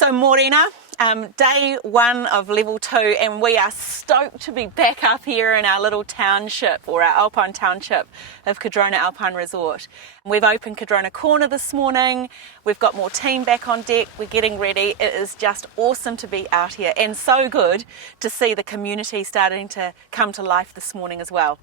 So Morena, day one of level 2, and we are stoked to be back up here in our little township, or our alpine township of Cardrona Alpine Resort. We've opened Cardrona Corner this morning, we've got more team back on deck, we're getting ready. It is just awesome to be out here, and so good to see the community starting to come to life this morning as well.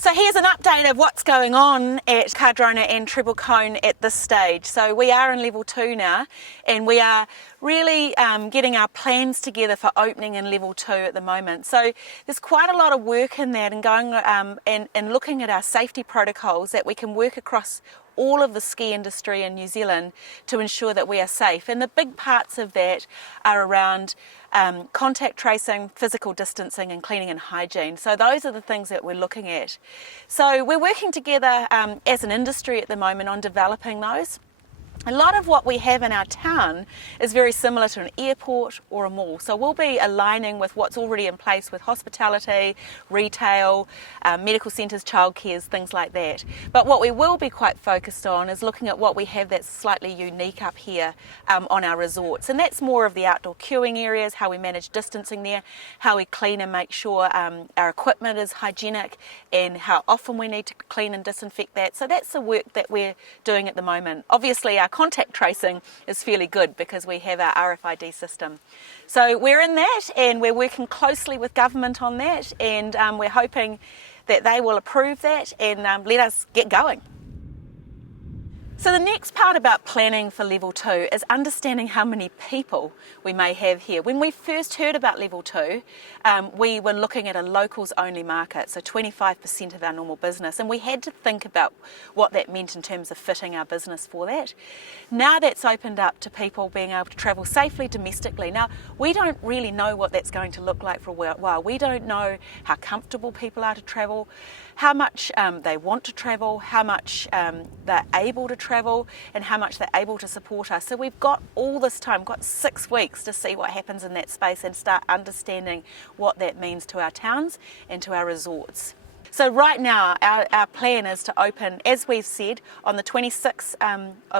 So here's an update of what's going on at Cardrona and Treble Cone at this stage. So we are in level 2 now, and we are really getting our plans together for opening in level 2 at the moment. So there's quite a lot of work in that, and going and looking at our safety protocols that we can work across all of the ski industry in New Zealand to ensure that we are safe. And the big parts of that are around contact tracing, physical distancing and cleaning and hygiene. So those are the things that we're looking at. So we're working together as an industry at the moment on developing those. A lot of what we have in our town is very similar to an airport or a mall. So we'll be aligning with what's already in place with hospitality, retail, medical centres, childcares, things like that. But what we will be quite focused on is looking at what we have that's slightly unique up here on our resorts. And that's more of the outdoor queuing areas, how we manage distancing there, how we clean and make sure our equipment is hygienic, and how often we need to clean and disinfect that. So that's the work that we're doing at the moment. Obviously our contact tracing is fairly good because we have our RFID system. So we're in that, and we're working closely with government on that, and we're hoping that they will approve that and let us get going. So the next part about planning for level 2 is understanding how many people we may have here. When we first heard about level 2, we were looking at a locals only market, so 25% of our normal business, and we had to think about what that meant in terms of fitting our business for that. Now that's opened up to people being able to travel safely domestically. Now we don't really know what that's going to look like for a while. We don't know how comfortable people are to travel, how much they want to travel, how much they're able to travel, and how much they're able to support us. So we've got all this time, got 6 weeks to see what happens in that space and start understanding what that means to our towns and to our resorts. So right now our plan is to open, as we've said, on the 26th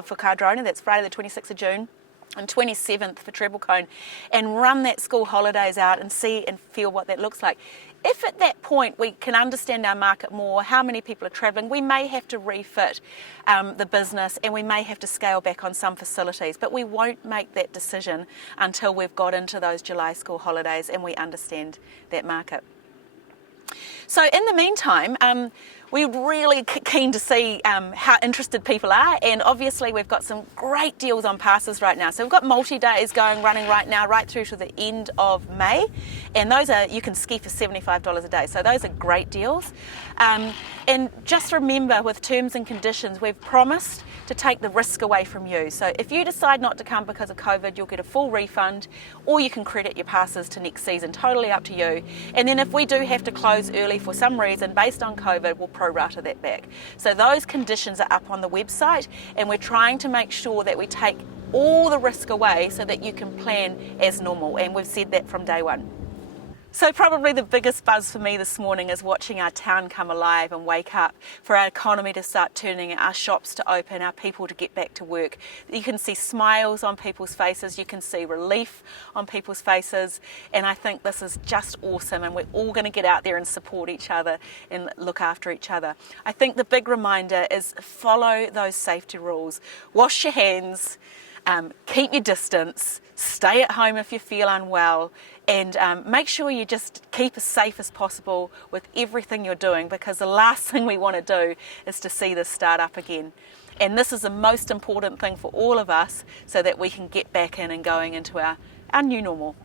for Cardrona, that's Friday the 26th of June, and 27th for Treble Cone, and run that school holidays out and see and feel what that looks like. If at that point we can understand our market more, how many people are travelling, we may have to refit the business, and we may have to scale back on some facilities, but we won't make that decision until we've got into those July school holidays and we understand that market. So in the meantime, we're really keen to see how interested people are, and obviously we've got some great deals on passes right now. So we've got multi-days running right now, right through to the end of May, and those are, you can ski for $75 a day, so those are great deals. And just remember, with terms and conditions, we've promised to take the risk away from you. So if you decide not to come because of COVID, you'll get a full refund, or you can credit your passes to next season, totally up to you. And then if we do have to close early for some reason based on COVID, we'll pro-rata that back. So those conditions are up on the website, and we're trying to make sure that we take all the risk away so that you can plan as normal, and we've said that from day one. So probably the biggest buzz for me this morning is watching our town come alive and wake up, for our economy to start turning, our shops to open, our people to get back to work. You can see smiles on people's faces, you can see relief on people's faces, and I think this is just awesome, and we're all going to get out there and support each other and look after each other. I think the big reminder is follow those safety rules. Wash your hands, keep your distance, stay at home if you feel unwell, and make sure you just keep as safe as possible with everything you're doing, because the last thing we want to do is to see this start up again. And this is the most important thing for all of us, so that we can get back in and going into our new normal.